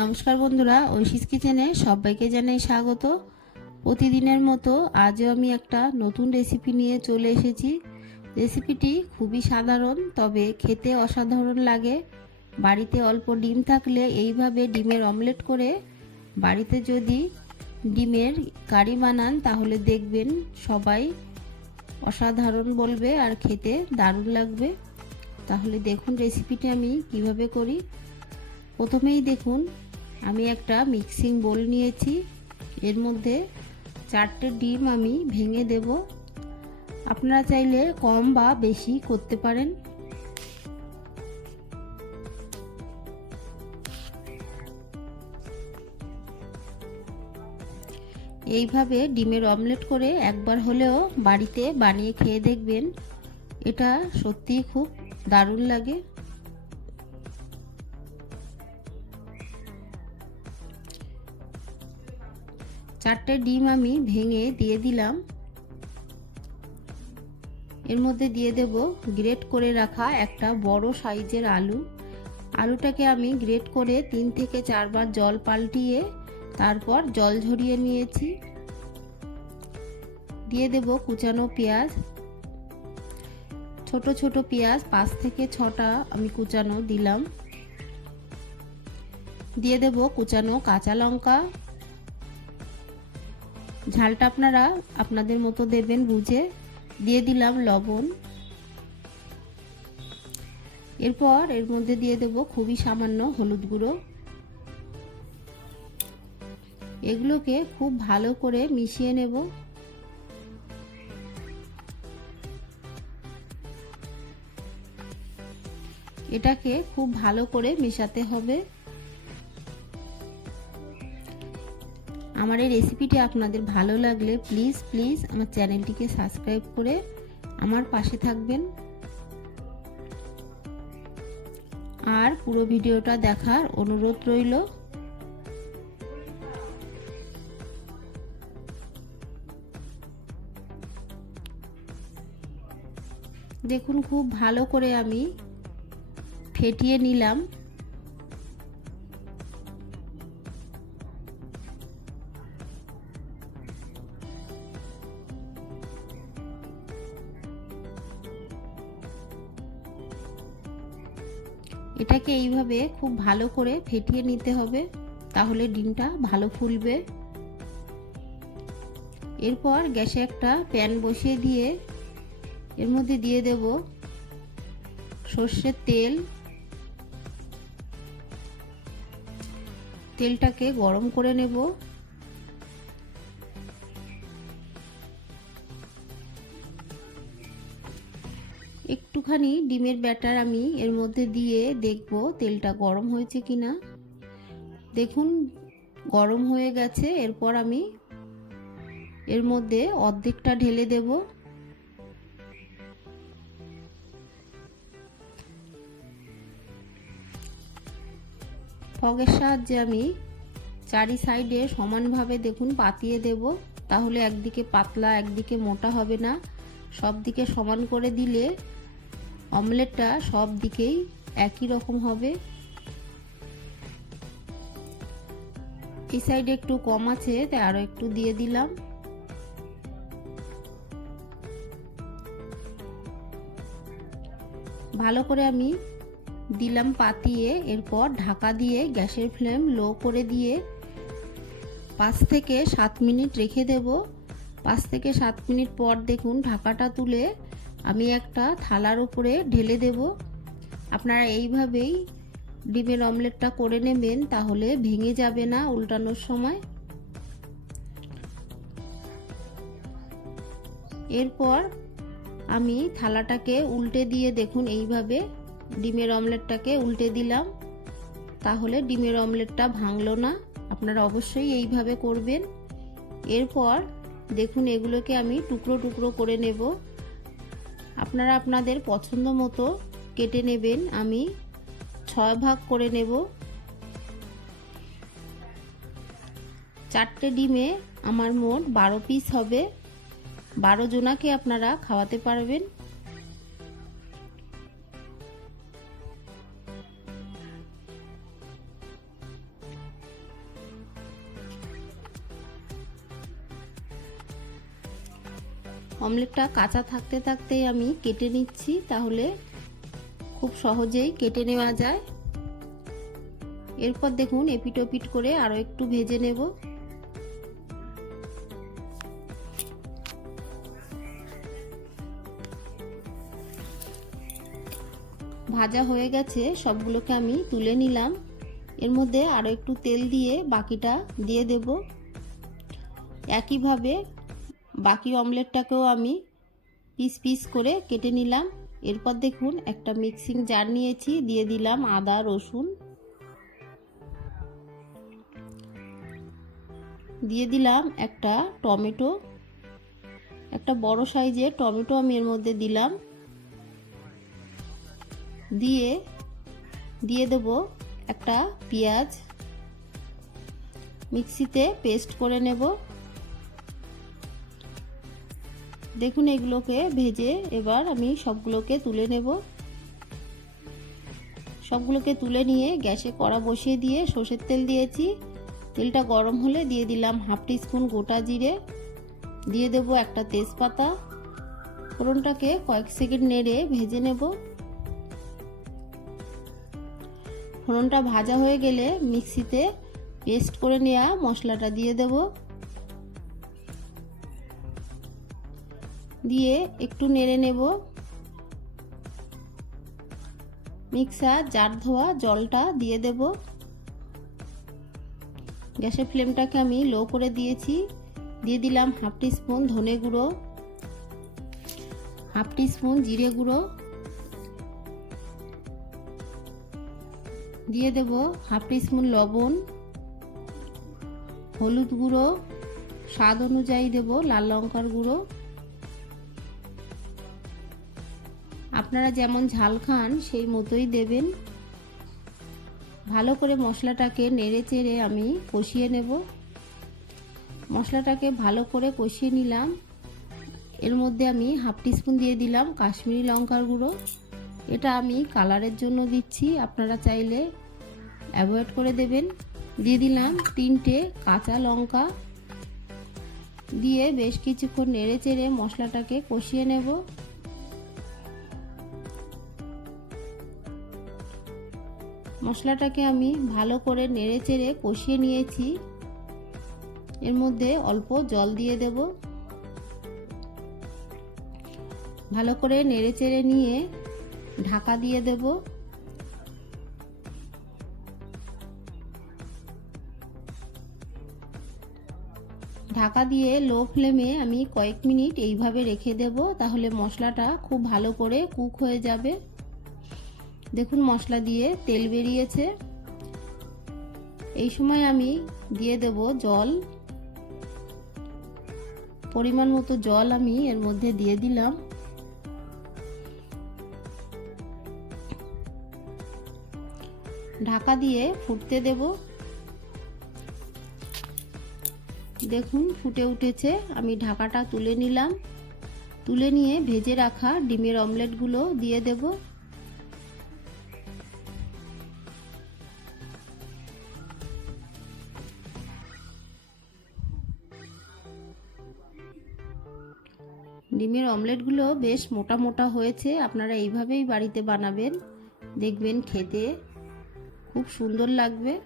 নমস্কার বন্ধুরা, ঐশিস কিচেনে সবাইকে জানাই স্বাগত। প্রতিদিনের মতো আজও আমি একটা নতুন রেসিপি নিয়ে চলে এসেছি। রেসিপিটি খুবই সাধারণ, তবে খেতে অসাধারণ লাগে। বাড়িতে অল্প ডিম থাকলে এইভাবে ডিমের অমলেট করে বাড়িতে যদি ডিমের কারি বানান, তাহলে দেখবেন সবাই অসাধারণ বলবে আর খেতে দারুণ লাগবে। তাহলে দেখুন রেসিপিটি আমি কীভাবে করি। প্রথমেই দেখুন আমি একটা মিক্সিং বোল নিয়েছি। এর মধ্যে চারটে ডিম আমি ভেঙে দেব। আপনারা চাইলে কম বা বেশি করতে পারেন। এইভাবে ডিমের অমলেট করে একবার হলেও বাড়িতে বানিয়ে খেয়ে দেখবেন। এটা সত্যিই খুব দারুণ লাগে। চারটে ডিম আমি ভেঙে দিয়ে দিলাম। এর মধ্যে দিয়ে দেব গ্রেট করে রাখা একটা বড় সাইজের আলু। আলুটাকে আমি গ্রেট করে তিন থেকে চারবার জল পাল্টিয়ে তারপর জল ঝরিয়ে নিয়েছি। দিয়ে দেব কুচানো পেঁয়াজ। ছোট ছোট পেঁয়াজ পাঁচ থেকে ছটা আমি কুচানো দিলাম। দিয়ে দেব কুচানো কাঁচা লঙ্কা। ঝালটা আপনারা আপনাদের মতো দেবেন বুঝে দিয়ে দিলাম লবণ। এরপর এর মধ্যে দিয়ে দেব খুবই সামান্য হলুদ গুঁড়ো। এগুলোকে খুব ভালো করে মিশিয়ে নেব। এটাকে খুব ভালো করে মেশাতে হবে। আমার এই রেসিপিটি আপনাদের ভালো লাগলে প্লিজ প্লিজ আমার চ্যানেলটিকে সাবস্ক্রাইব করে আমার পাশে থাকবেন। আর পুরো ভিডিওটা দেখার অনুরোধ রইল। দেখুন, খুব ভালো করে আমি ফেটিয়ে নিলাম। এটাকে এইভাবে খুব ভালো করে ফেটিয়ে নিতে হবে, তাহলে ডিমটা ভালো ফুলবে। এরপর গ্যাসে একটা প্যান বসিয়ে দিয়ে এর মধ্যে দিয়ে দেব সর্ষের তেল। তেলটাকে গরম করে নেব। একটুখানি ডিমের ব্যাটার আমি এর মধ্যে দিয়ে দেখব তেলটা গরম হয়েছে কিনা। দেখুন, গরম হয়ে গেছে, এরপর আমি এর মধ্যে অর্ধেকটা ঢেলে দেব। ফগের সাহায্যে আমি চারি সাইডে সমানভাবে দেখুন পাতিয়ে দেব, তাহলে একদিকে পাতলা, একদিকে মোটা হবে না। সব দিকে সমান করে দিলে অমলেটটা সব দিকেই একই রকম হবে। এই সাইডে একটু কম আছে, তাই আরও একটু দিয়ে দিলাম। ভালো করে আমি দিলাম পাতিয়ে, এরপর ঢাকা দিয়ে গ্যাসের ফ্লেম লো করে দিয়ে পাঁচ থেকে সাত মিনিট রেখে দেব। পাঁচ থেকে সাত মিনিট পর দেখুন ঢাকাটা তুলে আমি একটা থালার উপরে ঢেলে দেব। আপনারা এইভাবেই ডিমের অমলেটটা করে নেবেন, তাহলে ভেঙে যাবে না উল্টানোর সময়। এরপর আমি থালাটাকে উল্টে দিয়ে দেখুন, এইভাবে ডিমের অমলেটটাকে উল্টে দিলাম। তাহলে ডিমের অমলেটটা ভাঙলো না। আপনারা অবশ্যই এইভাবে করবেন। এরপর দেখুন, এগুলোকে আমি টুকরো টুকরো করে নেব। আপনারা আপনাদের পছন্দ মতো কেটে নেবেন, আমি ছয় ভাগ করে নেব। চারটে ডিমে আমার মোট বারো পিস হবে। বারো জোনাকে আপনারা খাওয়াতে পারবেন। অমলেটটা কাঁচা থাকতে থাকতেই আমি কেটে নিচ্ছি, তাহলে খুব সহজেই কেটে নেওয়া যায়। এরপর দেখুন এপিটোপিট করে আরও একটু ভেজে নেব। ভাজা হয়ে গেছে, সবগুলোকে আমি তুলে নিলাম। এর মধ্যে আরও একটু তেল দিয়ে বাকিটা দিয়ে দেব। একইভাবে বাকি অমলেটটাকেও আমি পিস পিস করে কেটে নিলাম। এরপর দেখুন, একটা মিক্সিং জার নিয়েছি, দিয়ে দিলাম আদা, রসুন। দিয়ে দিলাম একটা টমেটো। একটা বড় সাইজের টমেটো আমি এর মধ্যে দিলাম। দিয়ে দিয়ে দেব একটা পেঁয়াজ। মিক্সিতে পেস্ট করে নেব। দেখুন এগুলোকে ভেজে এবার আমি সবগুলোকে তুলে নেব। সবগুলোকে তুলে নিয়ে গ্যাসে কড়া বসিয়ে দিয়ে সর্ষের তেল দিয়েছি। তেলটা গরম হলে দিয়ে দিলাম হাফ স্পুন গোটা জিরে। দিয়ে দেব একটা তেজপাতা। ফোড়নটাকে কয়েক সেকেন্ড নেড়ে ভেজে নেব। ফোড়নটা ভাজা হয়ে গেলে মিক্সিতে পেস্ট করে নেওয়া মশলাটা দিয়ে দেব। দিয়ে একটু নেড়ে নেব। মিক্সার, জার ধোয়া, জলটা দিয়ে দেব। গ্যাসের ফ্লেমটাকে আমি লো করে দিয়েছি। দিয়ে দিলাম হাফ স্পুন ধনে গুঁড়ো, হাফ স্পুন জিরে গুঁড়ো। দিয়ে দেব হাফ স্পুন লবণ, হলুদ গুঁড়ো। স্বাদ অনুযায়ী দেব লাল লঙ্কার গুঁড়ো। আপনারা যেমন ঝাল খান, সেই মতোই দেবেন। ভালো করে মশলাটাকে নেড়ে চেড়ে আমি কষিয়ে নেব। মশলাটাকে ভালো করে কষিয়ে নিলাম। এর মধ্যে আমি হাফ স্পুন দিয়ে দিলাম কাশ্মীরি লঙ্কার গুঁড়ো। এটা আমি কালারের জন্য দিচ্ছি, আপনারা চাইলে অ্যাভয়েড করে দেবেন। দিয়ে দিলাম তিনটে কাঁচা লঙ্কা। দিয়ে বেশ কিছুক্ষণ নেড়ে চেড়ে মশলাটাকে কষিয়ে নেব। মশলাটাকে আমি ভালো করে নেড়ে চেড়ে কষিয়ে নিয়েছি। এর মধ্যে অল্প জল দিয়ে দেব। ভালো করে নেড়ে চেড়ে নিয়ে ঢাকা দিয়ে দেব। ঢাকা দিয়ে লো ফ্লেমে আমি কয়েক মিনিট এইভাবে রেখে দেব, তাহলে মশলাটা খুব ভালো করে কুক হয়ে যাবে। দেখুন মশলা দিয়ে তেল বেরিয়েছে। এই সময় আমি দিয়ে দেব জল। পরিমাণ মতো জল আমি এর মধ্যে দিয়ে দিলাম। ঢাকা দিয়ে ফুটতে দেব। দেখুন ফুটে উঠেছে। আমি ঢাকাটা তুলে নিলাম। তুলে নিয়ে ভেজে রাখা ডিমের অমলেটগুলো দিয়ে দেব। ডিমের অমলেটগুলো বেশ মোটা মোটা হয়েছে, আপনারা এইভাবেই বাড়িতে বানাবেন। দেখবেন খেতে খুব সুন্দর লাগবে।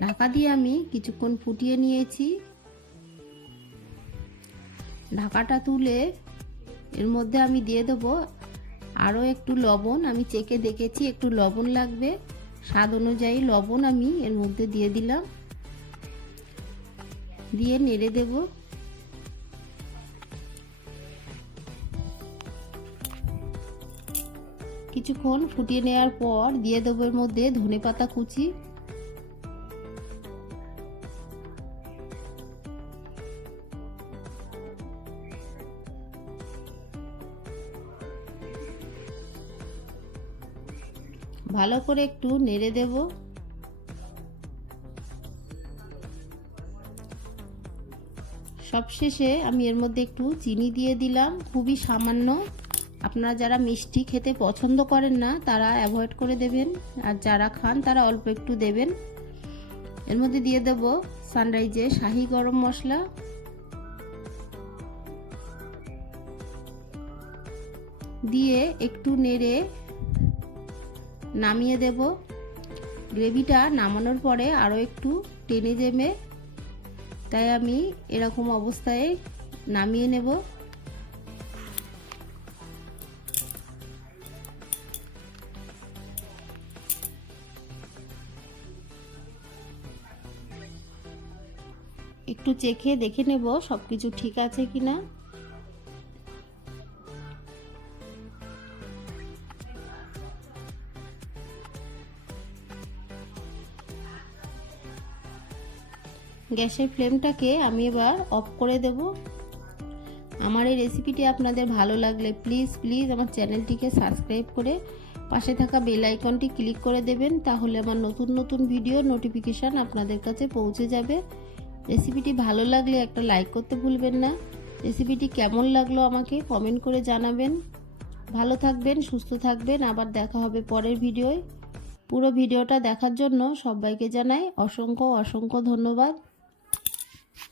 ঢাকা দিয়ে আমি কিছুক্ষণ ফুটিয়ে নিয়েছি। ঢাকাটা তুলে এর মধ্যে আমি দিয়ে দেবো আরও একটু লবণ। আমি চেকে দেখেছি একটু লবণ লাগবে। স্বাদ অনুযায়ী লবণ আমি এর মধ্যে দিয়ে দিলাম। দিয়ে নেড়ে দেব। কিছুক্ষণ ফুটিয়ে নেওয়ার পর দিয়ে দেবো এর মধ্যে ধনে পাতা কুচি। ভালো করে একটু নেড়ে দেব। সবশেষে আমি এর মধ্যে একটু চিনি দিয়ে দিলাম, খুবই সামান্য। আপনারা যারা মিষ্টি খেতে পছন্দ করেন না, তারা অ্যাভয়েড করে দেবেন। আর যারা খান, তারা অল্প একটু দেবেন। এর মধ্যে দিয়ে দেব সানরাইজে শাহি গরম মশলা। দিয়ে একটু নেড়ে নামিয়ে দেব। গ্রেভিটা নামানোর পরে আরও একটু টেনে জেমে, তাই আমি এরকম অবস্থায় নামিয়ে নেব। একটু চেখে দেখে নেব সব কিছু ঠিক আছে কি না গ্যাসের ফ্লেমটাকে আমি এবার অফ করে দেব। আমার এই রেসিপিটি আপনাদের ভালো লাগলে প্লিজ প্লিজ আমার চ্যানেলটিকে সাবস্ক্রাইব করে পাশে থাকা বেল আইকনটি ক্লিক করে দেবেন, তাহলে আমার নতুন নতুন ভিডিও নোটিফিকেশান আপনাদের কাছে পৌঁছে যাবে। রেসিপিটি ভালো লাগলে একটা লাইক করতে ভুলবেন না। রেসিপিটি কেমন লাগল আমাকে কমেন্ট করে জানাবেন। ভালো থাকবেন, সুস্থ থাকবেন। আবার দেখা হবে পরের ভিডিওয়। পুরো ভিডিওটা দেখার জন্য সবাইকে জানাই অসংখ্য অসংখ্য ধন্যবাদ।